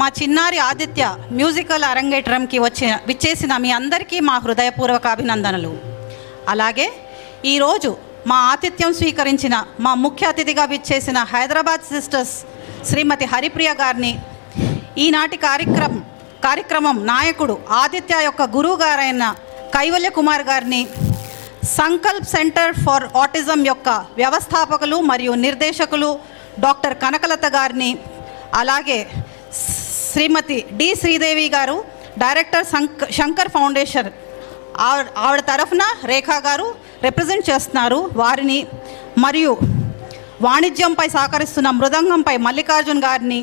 మా చిన్నారి ఆదిత్య మ్యూజికల్ అరంగేట్రంకి విచ్చేసిన మీ అందరికీ మా హృదయపూర్వక అభినందనలు. అలాగే ఈరోజు మా ఆతిథ్యం స్వీకరించిన మా ముఖ్య అతిథిగా విచ్చేసిన హైదరాబాద్ సిస్టర్స్ శ్రీమతి హరిప్రియ గారిని, ఈనాటి కార్యక్రమం నాయకుడు ఆదిత్య యొక్క గురువు గారైన కైవల్య కుమార్ గారిని, సంకల్ప్ సెంటర్ ఫర్ ఆటిజం యొక్క వ్యవస్థాపకులు మరియు నిర్దేశకులు డాక్టర్ కనకలత గారిని, అలాగే శ్రీమతి డి శ్రీదేవి గారు డైరెక్టర్ శంకర్ ఫౌండేషన్, ఆవిడ తరఫున రేఖా గారు రిప్రజెంట్ చేస్తున్నారు వారిని, మరియు వాణిజ్యంపై సహకరిస్తున్న మృదంగంపై మల్లికార్జున్ గారిని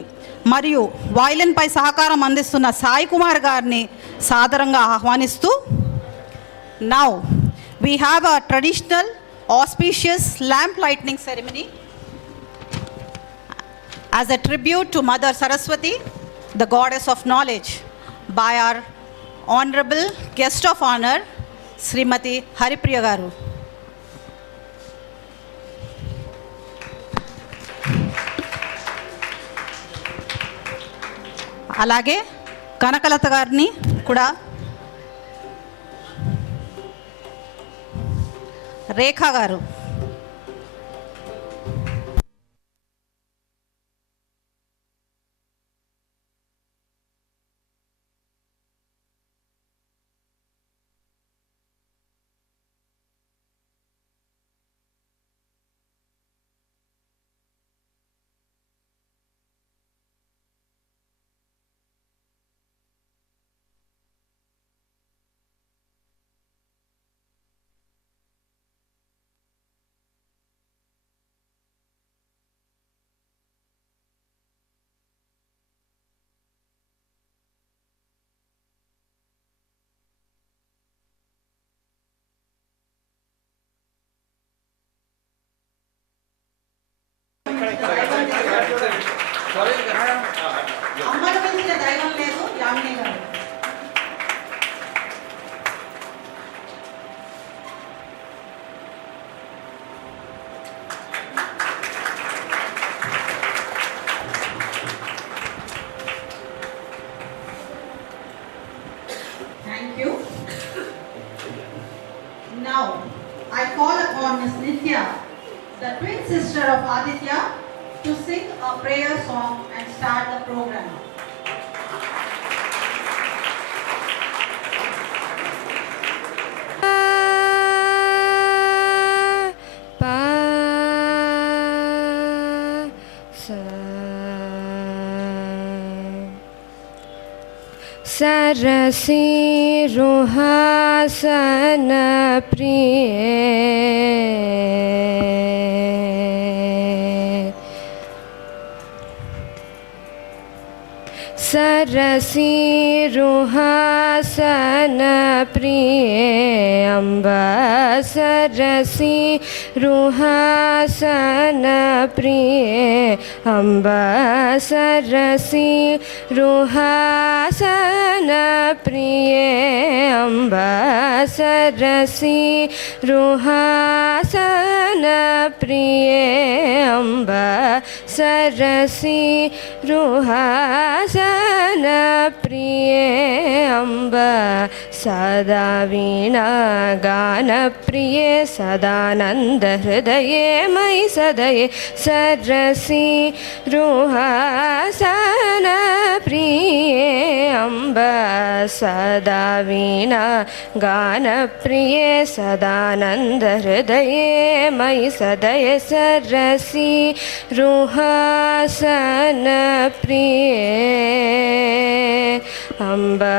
మరియు వయలిన్పై సహకారం అందిస్తున్న సాయి కుమార్ గారిని సాదరంగా ఆహ్వానిస్తూ, now we have a traditional auspicious lamp lighting ceremony as a tribute to Mother Saraswati, the goddess of knowledge, by our honorable guest of honor, Srimati Haripriya garu. అలాగే కనకలత గారిని కూడా, రేఖా గారు, అమ్మల మీద దైవం లేదు యామిని గారు. Thank you. Now I call upon Ms. Nitya, the twin sister of Aditya, to sing a prayer song and start the program. सरसी रुहासन प्रिय सरसी रुहासन प्रिय अम्बा सरसी रुहासन प्रिय अम्बा सरसी रुहासन प्रिय अम्बा सरसी रुहासन प्रिय अम्बा सरसी रुहासन प्रिय अम्बा सदा वीणा गान प्रिय सदानंद हृदये मयि सदये सरसी रुहासन प्रिय अम्बा सदा वीणा गान प्रिय सदानंद हृदये मयि सदये सरसी रुहासन प्रिय अम्बा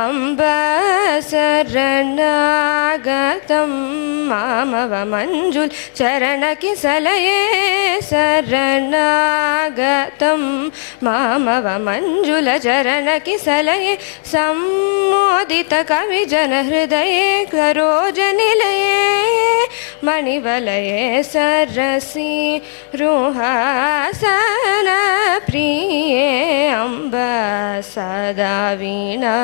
अम्बा शरणागतं मामव मंजुल चरण किसलये शरणागतं मामव मंजुल चरण किसलये सम्मो मोदित कवि जन हृदये करोजनिलये मणिवलये सरसि रुहासन प्रिये अम्ब सदा वीणा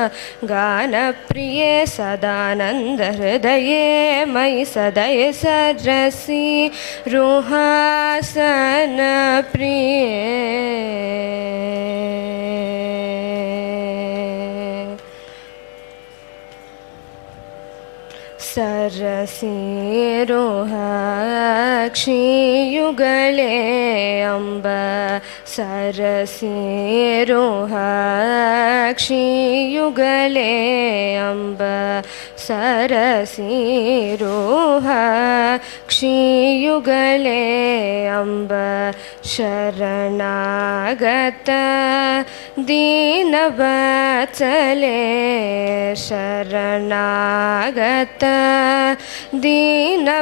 गानप्रिये सदानन्द हृदये मयि सदय सरसि रुहासन प्रिये सरसिरुहाक्षियुगले अम्ब सरसिरुहाक्षियुगले अम्ब सरसिरुहाक्षियुगले अम्ब शरणागत दीनवत्सले शरणागत दीनवत्सले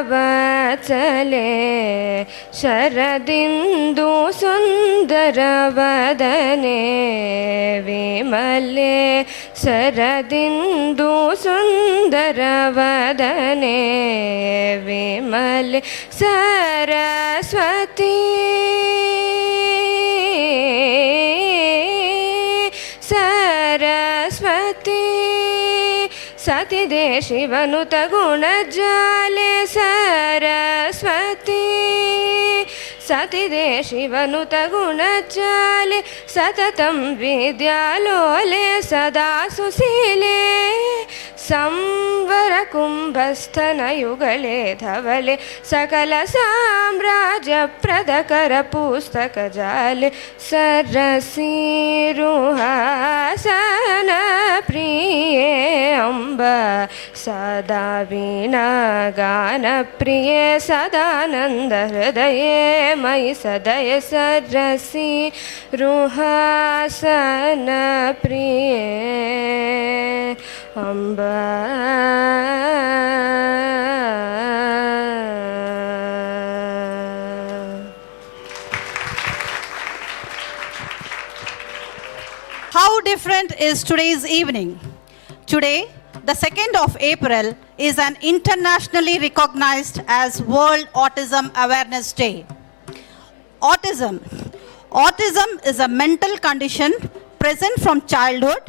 शरदिन्दु सुन्दरवदने विमले शरदिन्दु सुन्दरवदने विमले सरस्वती सरस्वती सतिदे शिवनुत गुणजाले सरस्वती सतिदे शिवनुत गुणजाले सततं विद्यालोले सदा सुशीले संवर कुम्भस्थनयुगले धवले सकल साम्राज्य प्रदकर पुस्तक जाले सरसिरुहासन प्रिये अम्ब सदा वीणा गान प्रिये सदानन्द हृदये मयि सदय सरसि रुहासन प्रिये अम्ब How different is today's evening? Today, the 2nd of April is an internationally recognized as World Autism Awareness Day. Autism. Autism is a mental condition present from childhood,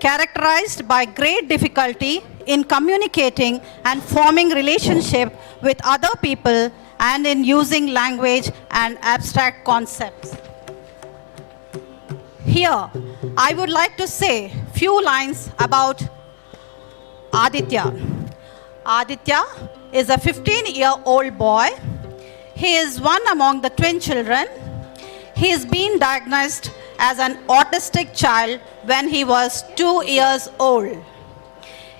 characterized by great difficulty in communicating and forming relationship with other people and in using language and abstract concepts. Here, I would like to say few lines about Aditya. Aditya is a 15-year-old boy. He is one among the twin children. He is being diagnosed as an autistic child when he was 2 years old.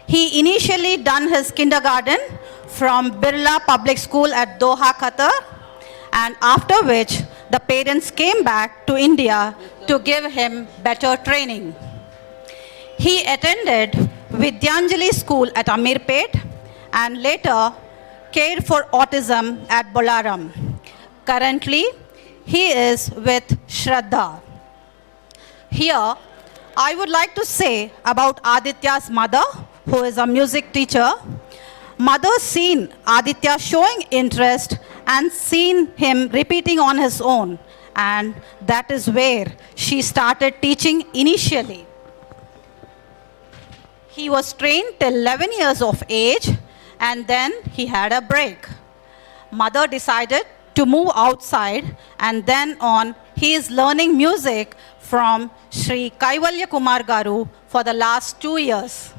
He initially done his kindergarten from Birla Public School at Doha, Qatar, and after which the parents came back to India to give him better training. He attended Vidyanjali School at Amirpet and later cared for autism at Bolaram. Currently, he is with Shraddha. Here, I would like to say about Aditya's mother, who is a music teacher. Mother seen Aditya showing interest and seen him repeating on his own, and that is where she started teaching initially. He was trained till 11 years of age, and then he had a break. Mother decided to move outside, and then on he is learning music from Sri Kaivalya Kumar Garu for the last 2 years.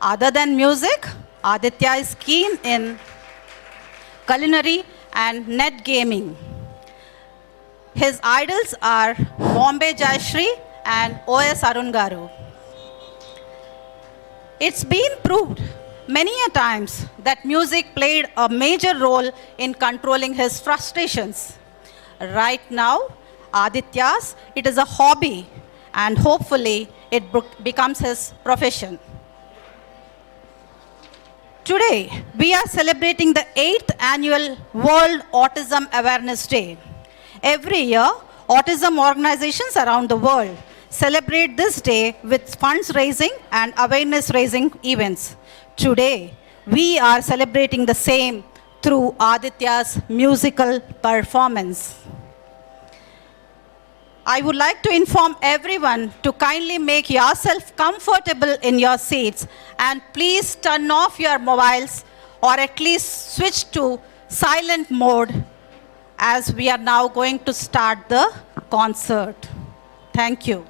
Other than music, Aditya is keen in culinary and net gaming. His idols are Bombay Jayashree and O.S. Arun Garu. It's been proved many a times that music played a major role in controlling his frustrations. Right now, Aditya's, it is a hobby, and hopefully it becomes his profession. Today, we are celebrating the 8th annual World Autism Awareness Day. Every year, autism organizations around the world celebrate this day with funds raising and awareness raising events. Today, we are celebrating the same through Aditya's musical performance. I would like to inform everyone to kindly make yourself comfortable in your seats and please turn off your mobiles or at least switch to silent mode as we are now going to start the concert. Thank you.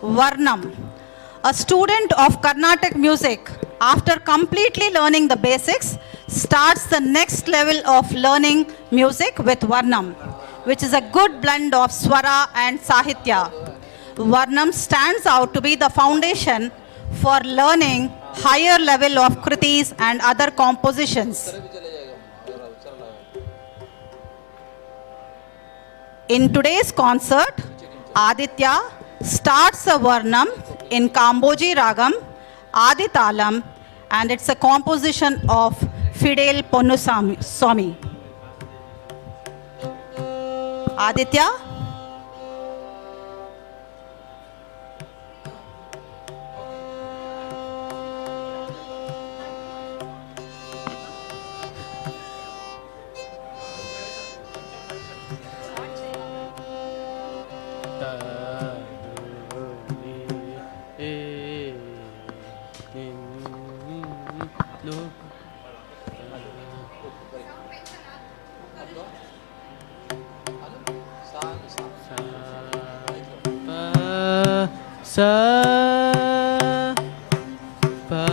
Varnam, a student of Carnatic music, after completely learning the basics, starts the next level of learning music with Varnam, which is a good blend of Swara and Sahitya. Varnam stands out to be the foundation for learning higher level of kritis and other compositions. In today's concert, Aditya starts a Varnam in Kamboji Ragam, Aditalam, and it's a composition of Fidel Ponnuswamy. Aditya? Sa pa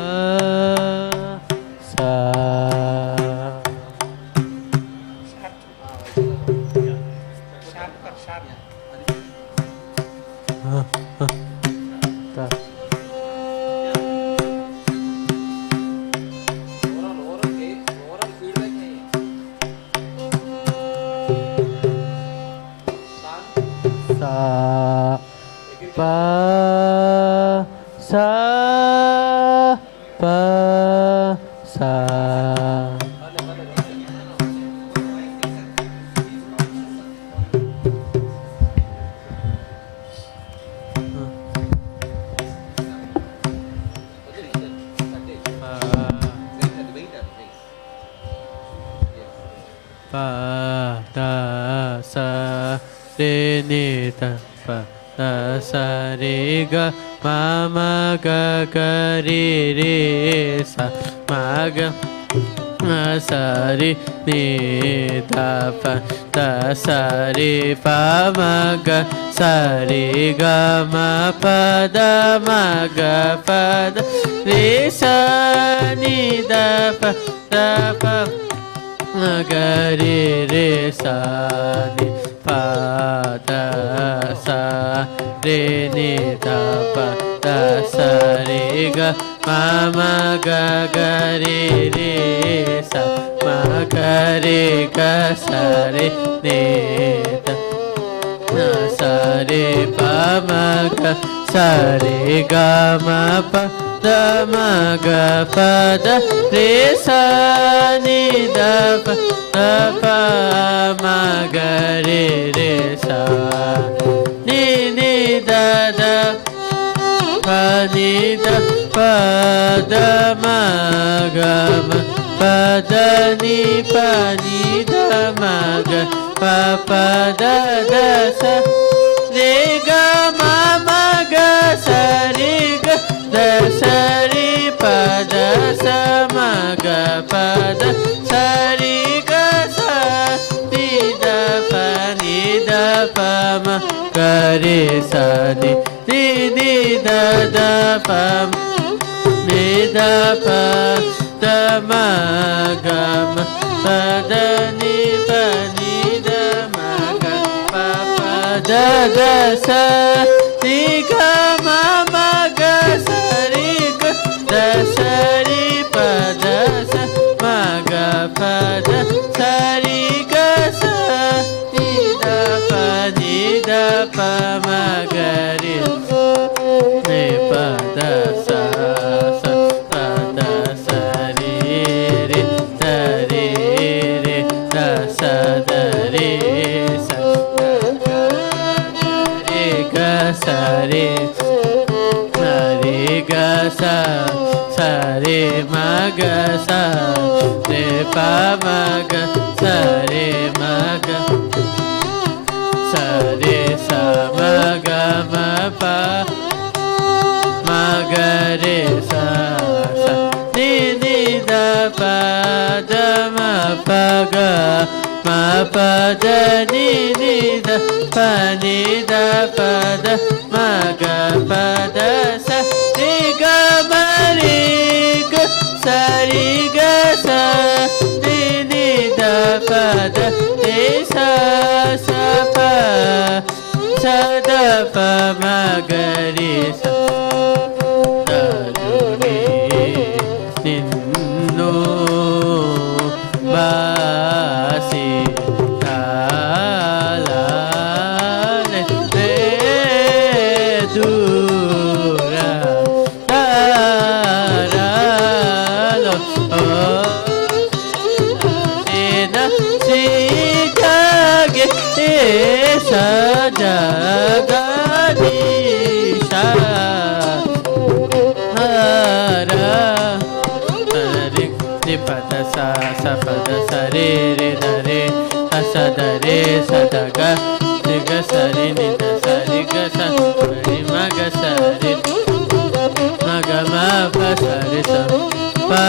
sa pa da sa re ni ta pa da sa re ga ma ma ga ga re re sa ma ga ma sa re ni ta pa da sa re pa ma ga sa re ga ma pa da ma ga pa da re sa ni da pa ga re re sa ni pa da sa re ni da pa da sa re ga ma ma ga ga re re sa ma ga re ga sa re ni da na sa re pa ma ga sa re ga ma pa da ma ga pa da re sa ni da pa ma ga re re sa ni da da pa ni da pa da ma ga ma pa da ni da ma ga pa da da sa re ga ma ma ga sa re ga da sa re pa da sa ma ga pa da sa re ga sa ni da pa ma ga re sa ni da da pa ni da pa da ma ga ma pa da ni da ma ga pa da da sa ni ga ma ma ga sa re ga da sa re pa da sa ma ga pa da sa re ga sa ni da pa ma ga re ni pa da sa pa da sa re da sa da pamaga sare maga sare samaga mapa magare sa sa ni ni da pa da ma pa ga ma pa da ni ni da pa ni da pa da ma ga pa da sa ni ga ma ri ga sa ri ga sa ni ni da pa da ni sa sa pa sa da pa ma ga ri sa da du ni ninnu ba si ta la ne re du ra ta ra lo o si na si ka ge e sa ja ga di sha hara ri ni pa da sa pa da sa re re da re sa da re sa da ga ni ga sa re ni da sa re ga sa ri ma ga sa re ma ga ma pa sa re sa pa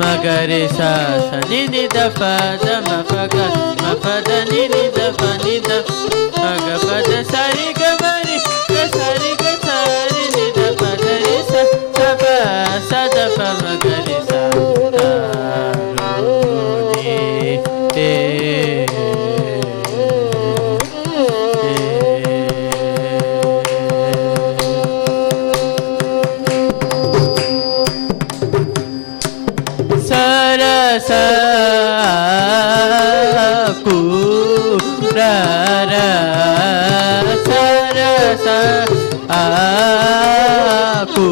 ma ga re sa sa ni ni da pa da ma pa ga ma pa da ni ni da pa ni da ma ga pa da sa re ga ma re ga sa re ga sa re ni da pa da re sa pa sa da pa ma ga re sa da ru ni te sara sa ku ra ra sara sa ku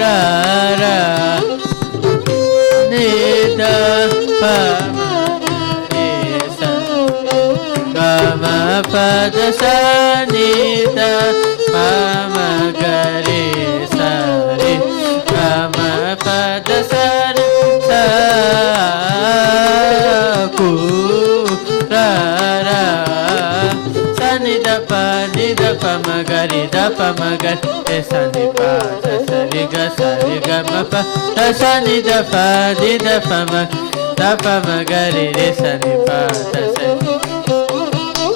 ra ra ni da pa ma re sa ga ma pa da sa ni da pa ma ga re sa re ga ma pa da sa re sa ku ra ra sa ni da pa ma ga re da pa ma ga re sa ni pa da sa re ga ma pa da sa ni da pa ma ga re sa ni pa da sa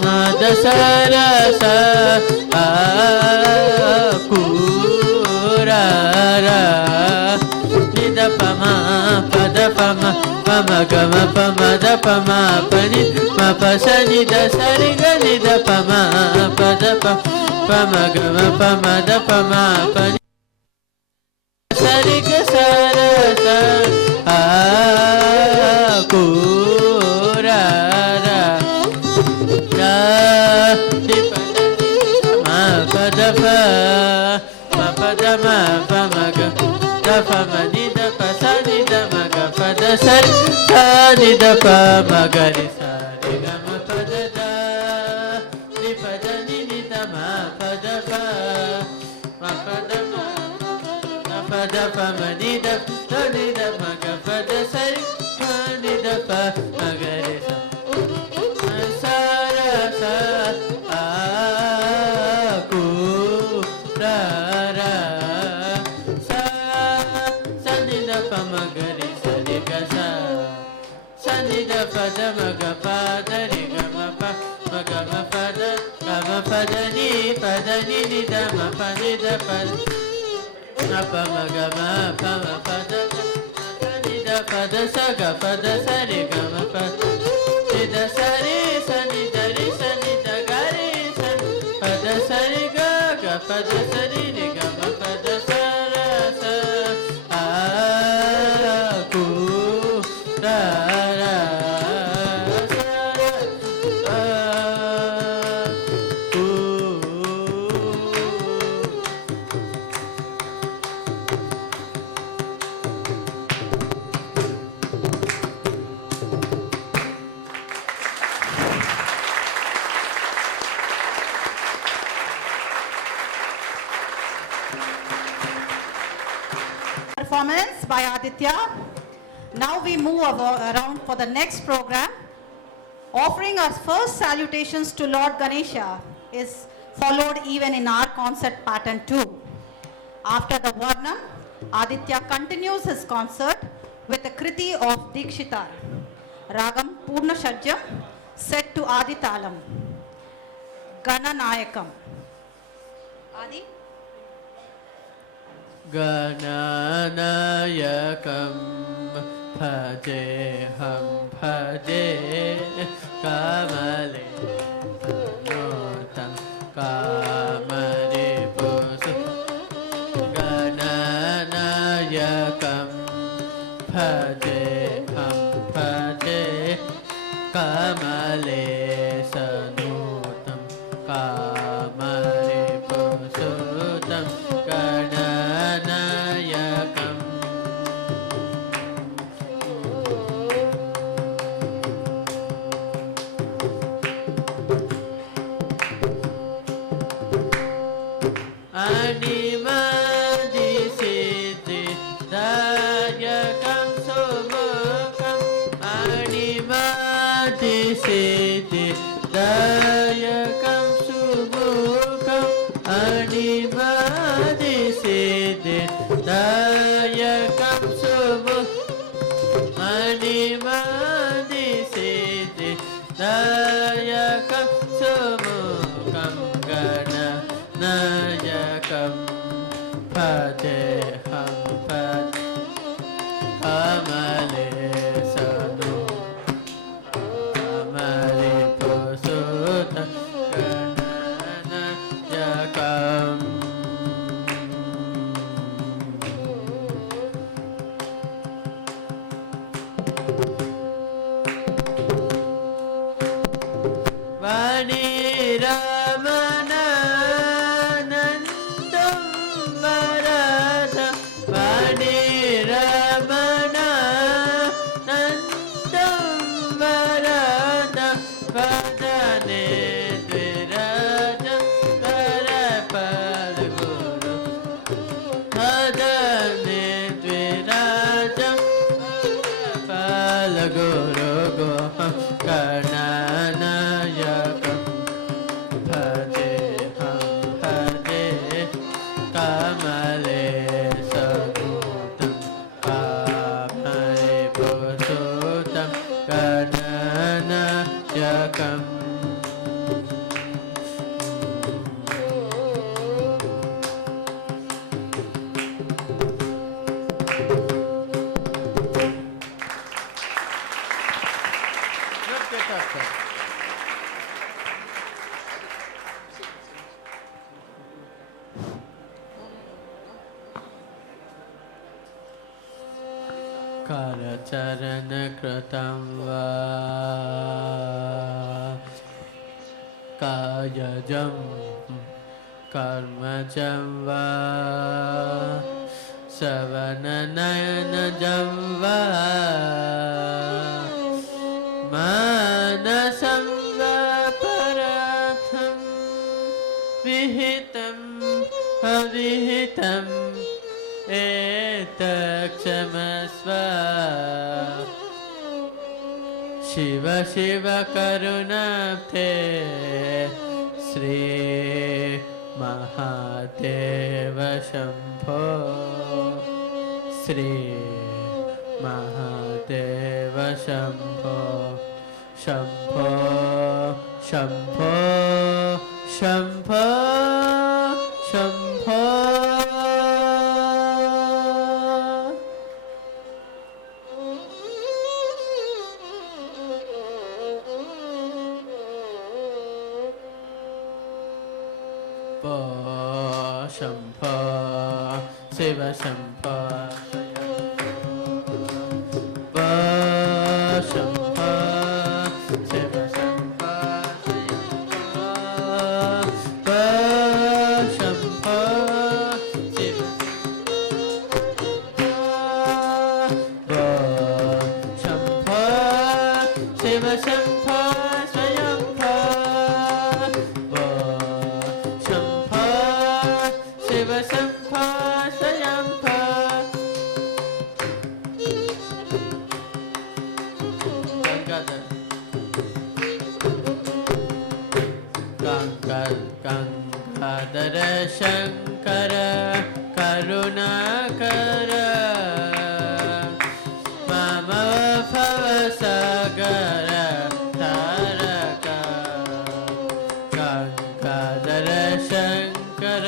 ma da sa ra sa ku ra ra ni da pa ma ga ma pa ma da pa ma pa ni ma pa sa ni da sa re ga ni da pa ma pa da pa ma ga ma da pa ma pa ni sa re ga sa ra sa ku ra ra ra ni pa ma pa da pa ma pa da ma pa ma ga da pa ma ni da pa sa ni da ma ga pa da sa ni da pa ma ga re sa re ga ma pa da da ni pa da ni da ma pa da pa ma pa da ma pa da pa ma ni da ni da ma ga pa da sa ni da pa ma ga re sa sa ra sa ku ra ra sa ni da pa ma ga re sa re ga sa ni da pa da ma ga pa da re ga ma pa da ni da ma pa ni da pa ma pa ma ga ma pa da ni da pa da sa ga pa da sa re ga ma pa ni da sa re sa ni da ga re sa pa da sa re ga pa da sa re ga ma pa da sa ra sa ku ra ra sa ra ku Performance by Aditya. Now we move around for the next program. Offering our first salutations to Lord Ganesha is followed even in our concert pattern too. After the Varnam, Aditya continues his concert with a Kriti of Dikshitar, Ragam Purna Shajjam, set to Adi Talam, Gananayakam. Adi? Gananayakam Bhajeham bhaje kamale tanotam kamare pusu Gananayakam Bhajeham bhaje kamale sanutam kamare pusutam Gananayakam Animadisiddhi dayakam subhakam Animadisiddhi dayakam subhakam Animadisiddhi dayakam subhakam Animadisiddhi dayakam subhakam Gananayakam Bhajeham bhaje kamale sadu kamare pusutam Gananayakam Vani Ramana Nandam Varada Vani Ramana Nandam Varada Vadane Dviraja Varapal Guru Vadane Dviraja Varapal Guru Goham Gananayakam Bhajeham bhaje kamale sadutam kamare pusutam Gananayakam Karacharan kratam va Kayajam Karmajam va Savananayanajam va Manasam va paratham Vihitam avihitam Etakshamasva Shiva Shiva Karunapte Sri Mahadeva Shambho Sri Mahadeva Shambho Shambho Shambho Shambho Shambho Shambho Shiva Shambho Shambho Shiva Shambho Shambho Shiva Shambho Shiva Shambho Swayambho Shambho Shiva Shambho Swayambho Gangadhar Shankar Karunakar मम भवसागर तारक गङ्गाधर शङ्कर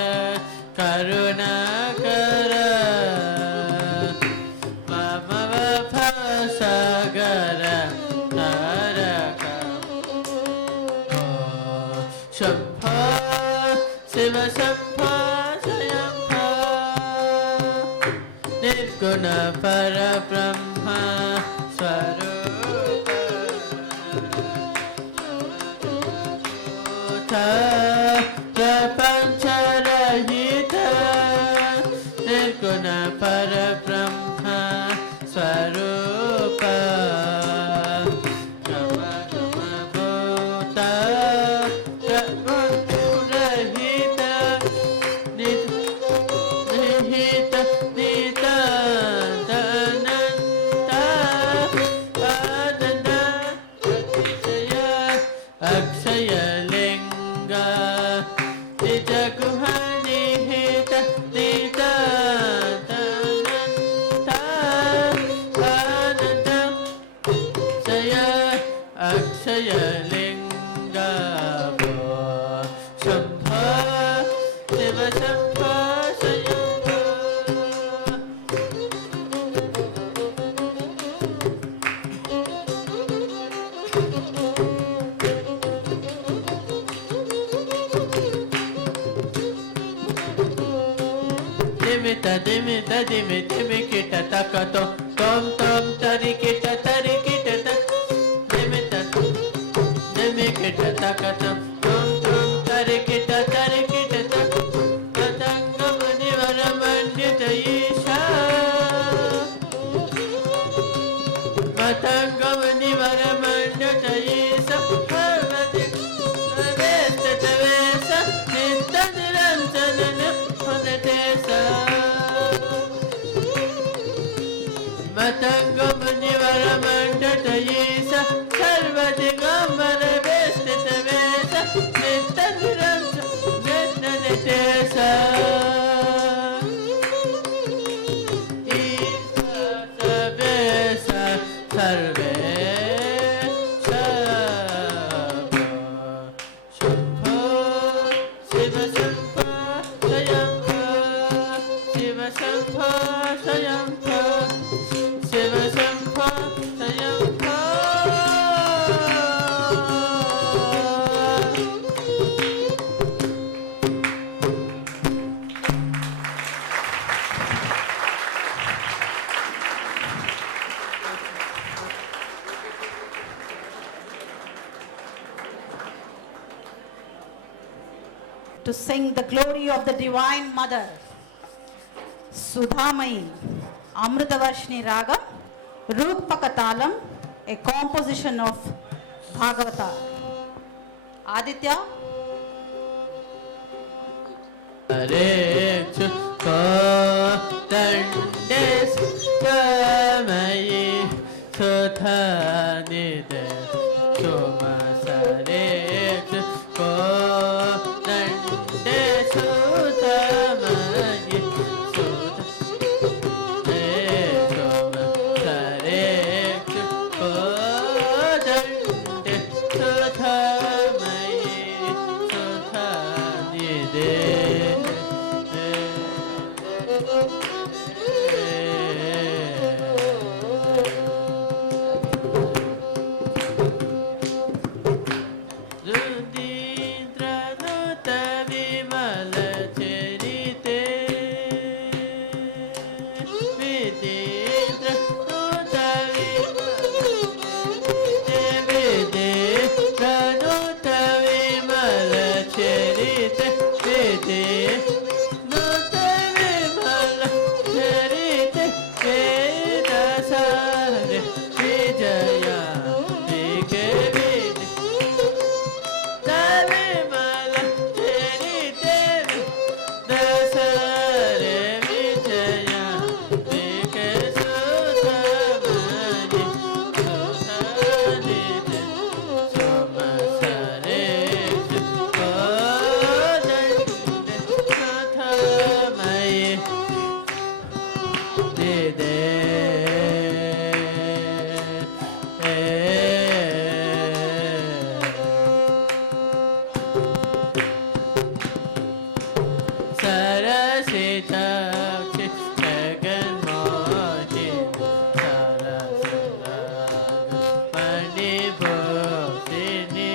करुणाकर मम भवसागर तारक शम्भो शिव शम्भो शयम्भो निर्गुण परब्रह्म स्वरूप प्रपञ्चरहित निर्गुण परब्रह्म स्वरूप Dimi kita takato tom tom tari kita dimita dimi kita takato tom tom tari kita matanga mani varamanyata isha matanga mani varamanyata isha parvati avesta vesa nitaniranjana honatesa Matangam Nivaramanda Yisa Sarvadigamar Vestita Vesa Nitaniranta Nitanitesa Isa Vesa Sarve Shambho Shiva Shambho Sayambho Shiva Shambho Sayambho Shiva Shambho Sayambho To sing the glory of the Divine Mother, Sudhamayi, Amritavarshini Ragam, Rupaka Talam, a composition of Bhagavata. Aditya. Hare Chukko Dandes Kamayi Suthanide Sumasare Chukko Dandes Sutamayi Jaya से साक्षी जगन मोहिनी मणिभूषिणी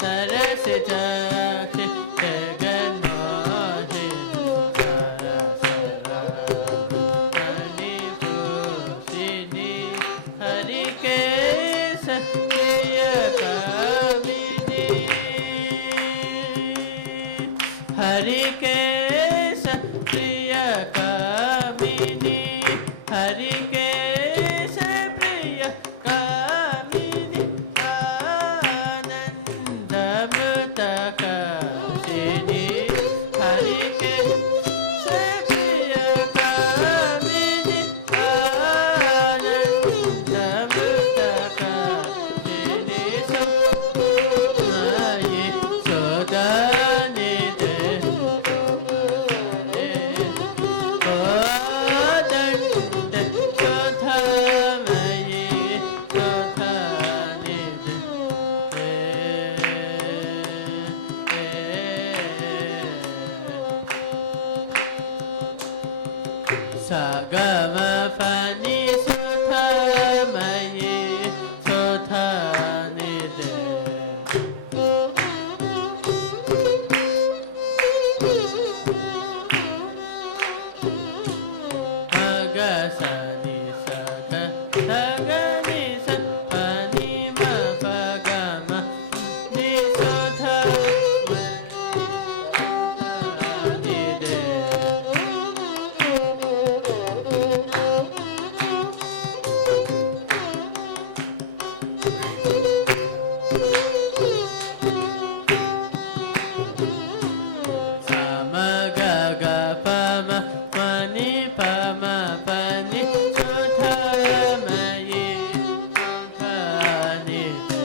सरस साक्षी जगन मोहिनी मणिभूषिणी हरिकेश प्रिय कामिनी हरिकेश प्रिय कामिनी हरिकेश प्रिय कामिनी आनन्दमृतकाशिनी हरिकेश प्रिय कामिनी आनन्दमृतकाशिनी सोमायि सोदानि Sagama pani sothamayi sothanide Agasani saga sagani sapani ma pagama ni sothanide Samagaga pama mani pama pani sothamayi sothanide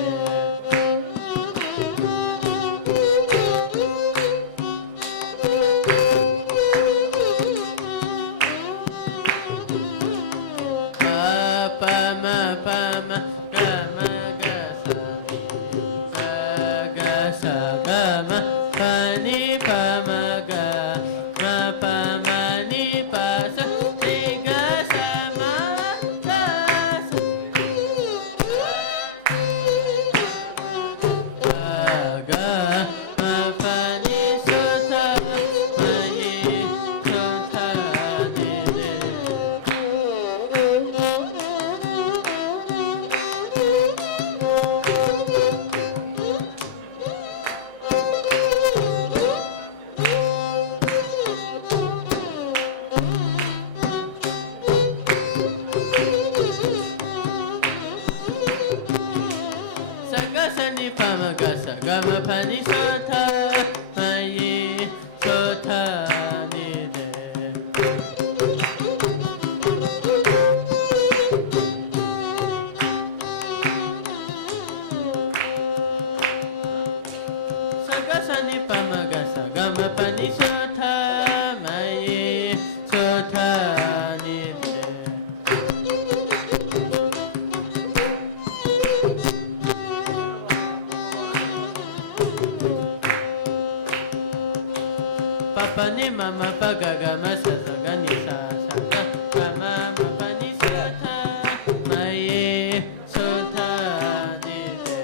pama pama gama gasani gasa gama pani pama ga ma pama ni pasa ni gasa ma gasa ga ma pani sotha mayi sotha dide Sagasani pama gasa gama pani sotha mayi sotha nide Sagasani pama gasa gama pani sotha mayi sotha nide Papa ni mama pagaga masa sagani sa saga mama papa ni sotha mayi sotha nide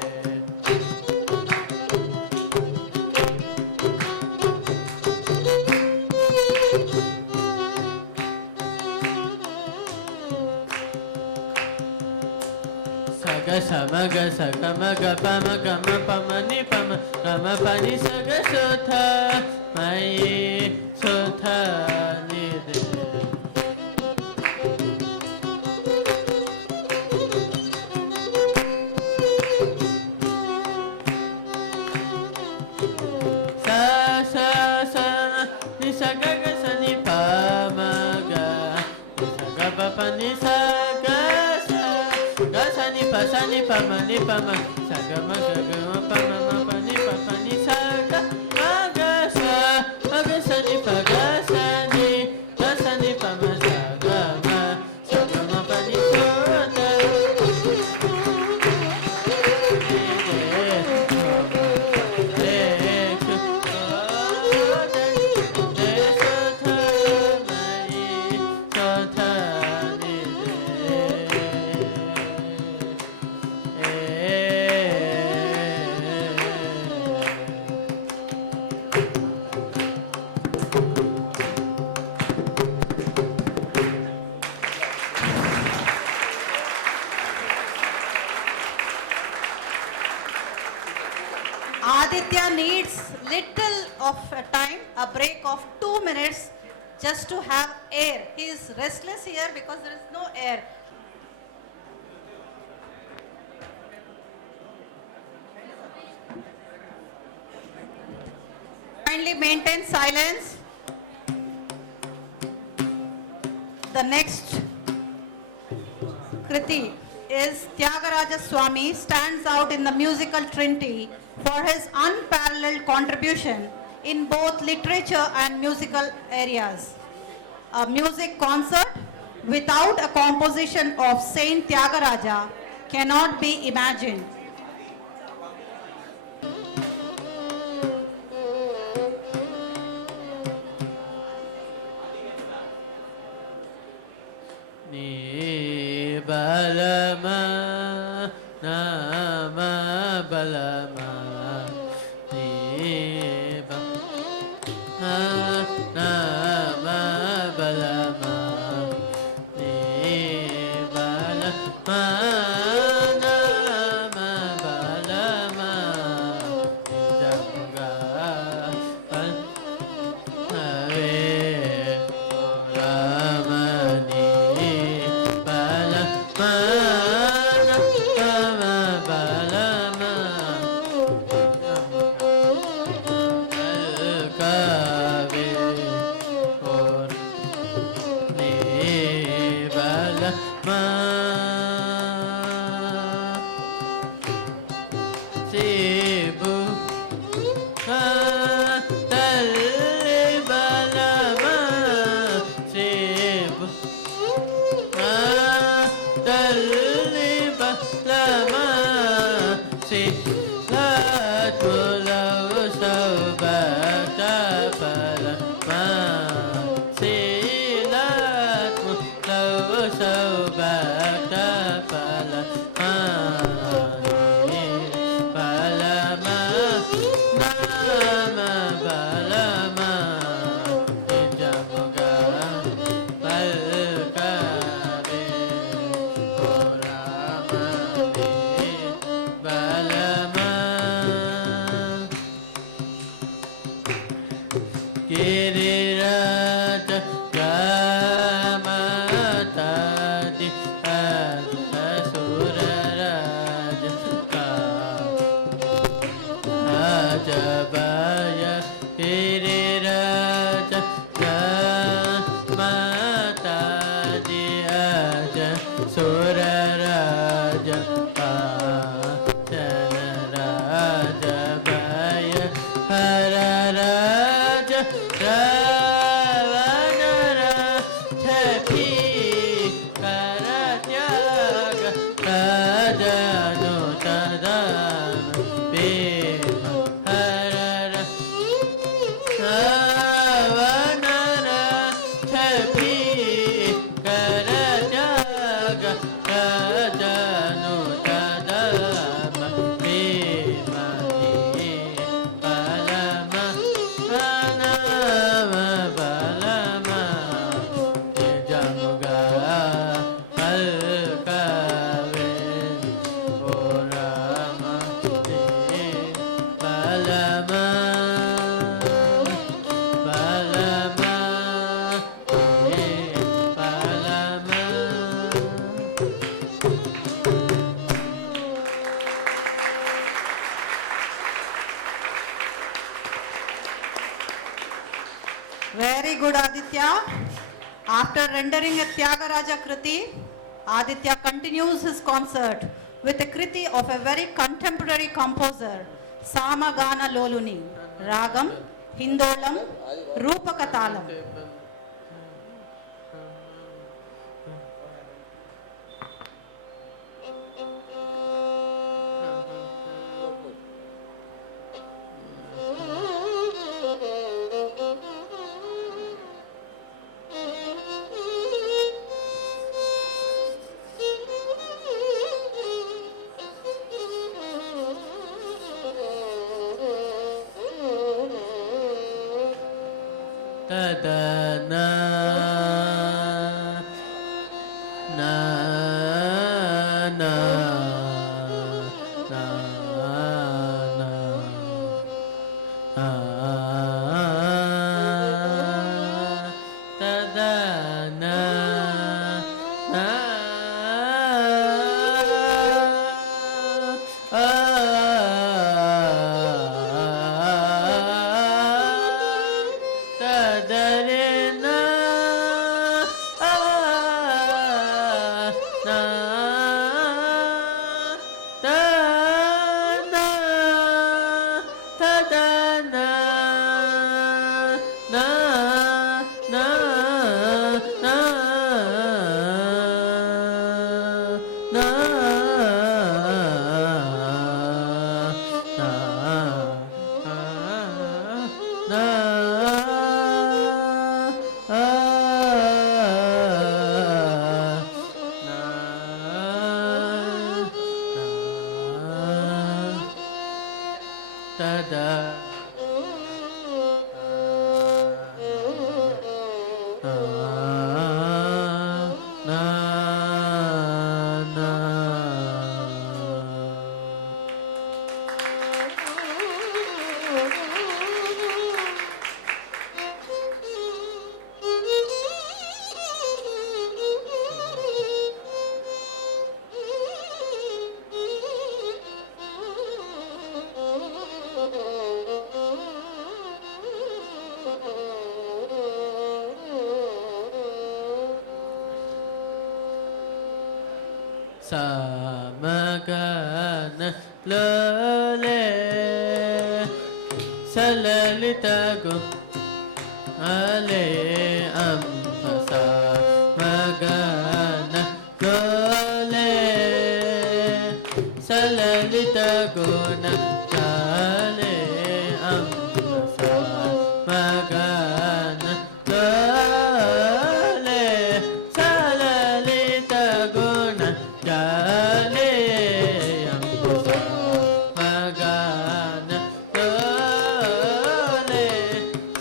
Saga samaga sagamaga pamaga ma pama ni pama gama pani saga sotha mayi sotha nide sa sa sa ni saga ga sa ni pamaga ni saga pa pa ni saga sa ga sa ni pa ni pama saga ma ga ga ma pa ni pa pa ni saga ma ga sa ni pa ga sa ni pa ma saga ma pa ni sotha Aditya needs little of a time, a break of 2 minutes just to have air. He is restless here because there is no air. Kindly maintain silence. The next Kriti is Tyagaraja Swami stands out in the musical trinity for his unparalleled contribution in both literature and musical areas. A music concert without a composition of Saint Tyagaraja cannot be imagined. Ni balama nama balama ni nama balama ni balama nama balama jaga ave ramani Very good, Aditya. After rendering a Tyagaraja Kriti, Aditya continues his concert with a Kriti of a very contemporary composer, Samagana Loluni, Ragam, Hindolam, Rupakatalam. Tadana na na na na తదనా సమగన లోలే సలలితగు అలే అంబ సమగన లోలే సలలితగుణ చాలే అంబ సమగన లోలే సలలితగుణ చాలే అంబ మగన లోలే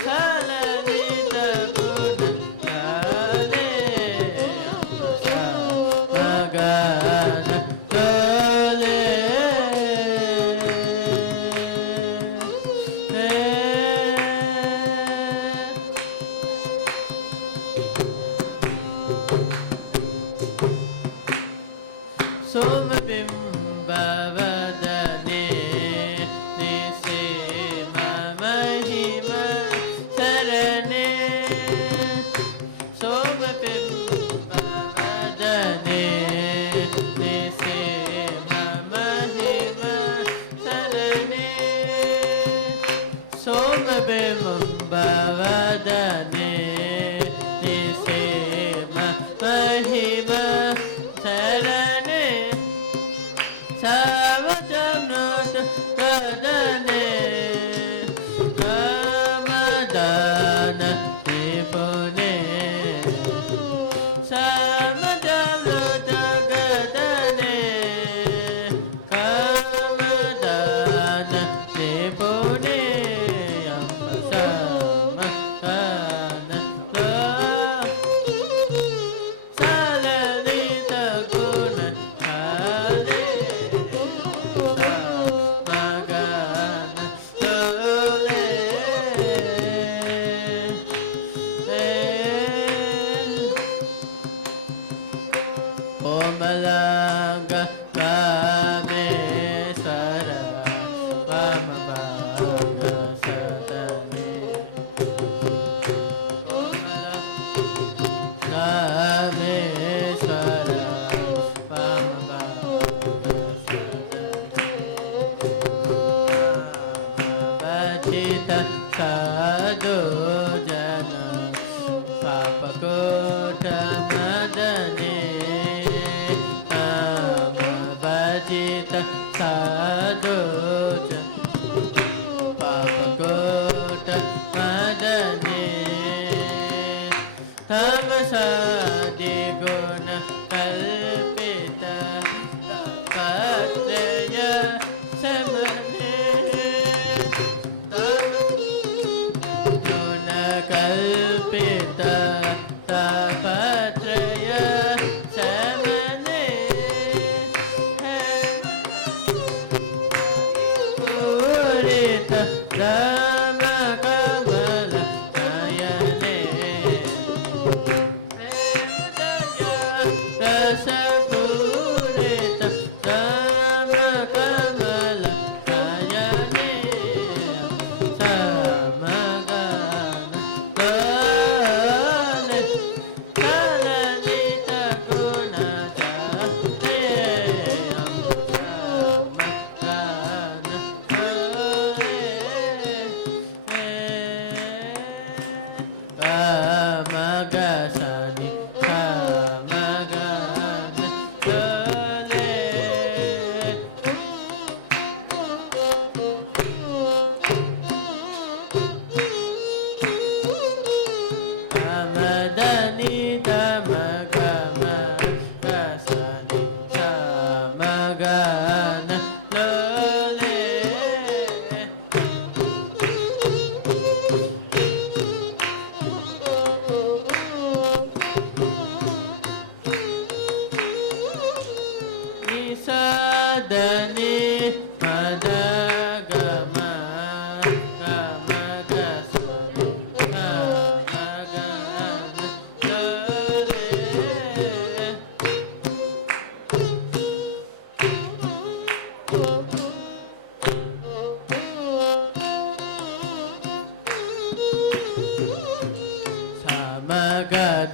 సలలిత గుణ చాలే అంబ మగన లోలే Sombimbavadane Nisima Mahima Sarane Sombimbavadane Nisima Mahima Sarane Sombimbavadane Nisima Mahima Sarane Savajamnot Kadane Kamadana Nipone Savajamnot Kadane Kamadana Nipone Yamasama Kana Salalita Guna Kale Omalaga Rameswara Vamabhaga Satane Omalaga Rameswara Vamabhaga Satane Vachita Sadhu Jana Papakota Madane Vajita Sadhu Papakota Madane Tamasadi Guna Kalpita Patraya Samane Guna Kalpita Patraya Samane Purita Ram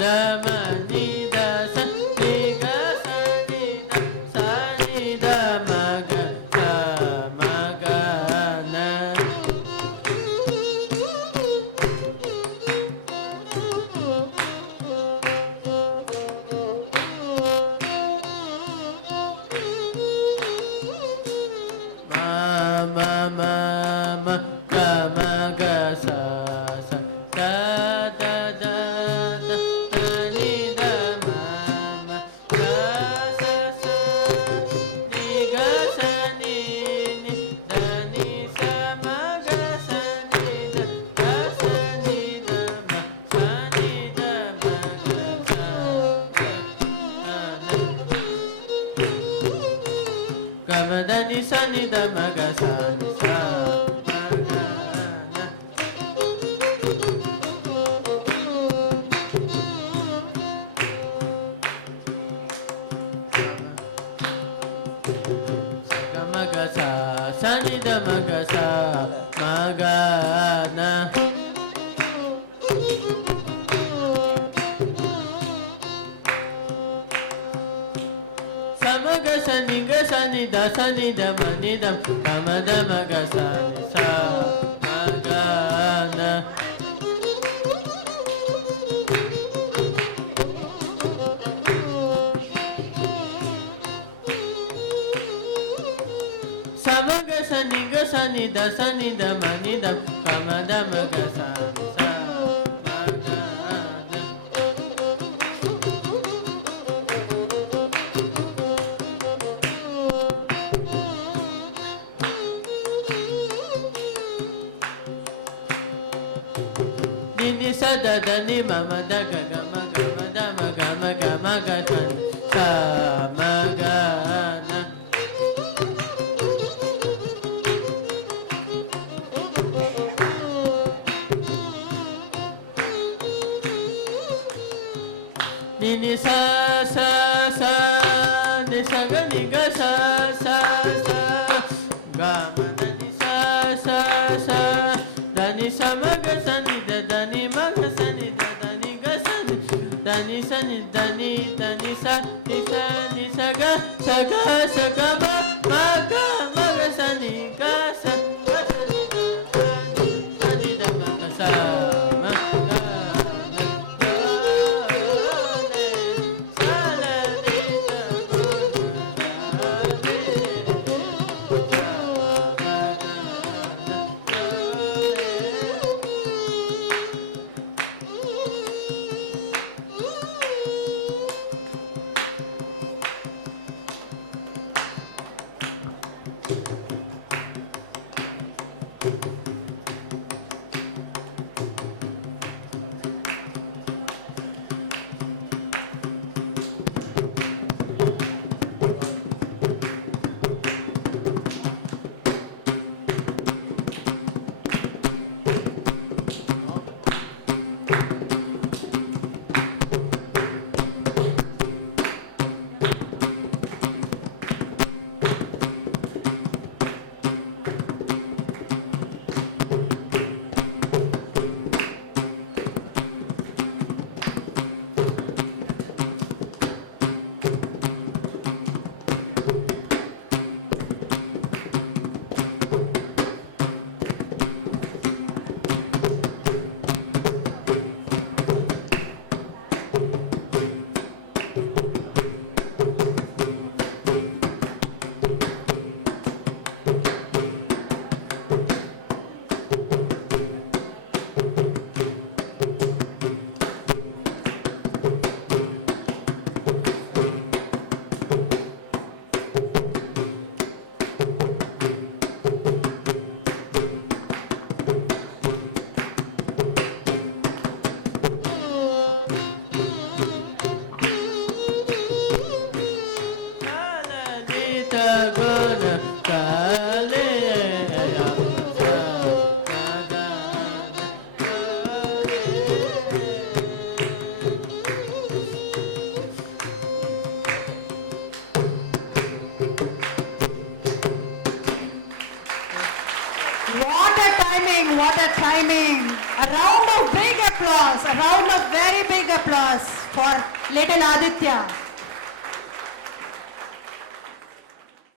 the ಮ ನಿ the ಸ ನಿ ಗ ಸ ನಿ the ಸ ನಿ the ಮ ಗ ಸ ಮ ಗ ನ ಮ ಮ ಮ ಗ ಮ ಗ ಸ ಸ the the the the the ನಿ ದ ಮ ಮ ಗ ಸ ಸ ನಿ ಗ ಸ ನಿ ನಿ ದ ನಿ ಸ ಮ ಗ ಸ ನಿ ದ ದ ಸ ನಿ ದ ಮ ಸ ನಿ ದ ಮ ಗ ಸ ಗ ಮ ದ ನಿ ಸ ನಿ ದ ಮ ಗ ಸ ನಿ ಸ ಮ ಗ ನ ಗ ಮ ಗ ಸ ಸ ನಿ ದ ಮ ಗ ಸ ಮ ಗ ನ ಸ ಮ ಗ ಸ ನಿ ಗ ಸ ನಿ ದ ಸ ನಿ ದ ಮ ನಿ ದ ಗ ಮ ದ ಮ ಗ ಸ ನಿ ಸ ಮ ಗ ನ ಸ ಮ ಗ ಸ ನಿ ಗ ಸ ನಿ ದ ಸ ನಿ ದ ಮ ನಿ ದ ಗ ಮ ದ ಮ ಗ ಸ ನಿ ಸ ಮ ಗ ನ ನಿ ನಿ ಸ ದ ದ ನಿ ಮ ಮ ದ ಗ ಗ ಮ ಗ ಮ ದ ಮ ಗ ಮ ಗ ಮ ಗ ಸ ನಿ ಸ ಮ ಗ ನ ನಿ ನಿ ಸ ಸ ಸ ನಿ ಸ ಗ ನಿ ಗ ಸ ಸ ಸ ಗ ಮ ದ ನಿ ಸ ಸ ಸ ದ ನಿ ಸ ಮ ಗ ಸ ನಿ ದ ದ ನಿ ಮ ಗ ಸ ನಿ ದ ದ ನಿ ಗ ಸ ನಿ ದ ನಿ ಸ ನಿ ದ ನಿ ಸ ನಿ ಸ ನಿ ಸ ಗ ಸ ಗ ಸ ಗ ಮ ಮ ಗ ಮ ಗ ಸ ನಿ ಗ ಸ ಗ ಸ ನಿ ದ ದ ನಿ ಸ ನಿ ದ ಮ ಗ ಸ ಮ ಗ ನ ಗ ನೆ ಸ ಲ ನಿ ದ ಗ ನ ರೆ ಸ ಮ ಗ ನ ಗ What a timing. A round of big applause. A round of very big applause. applause for little Aditya.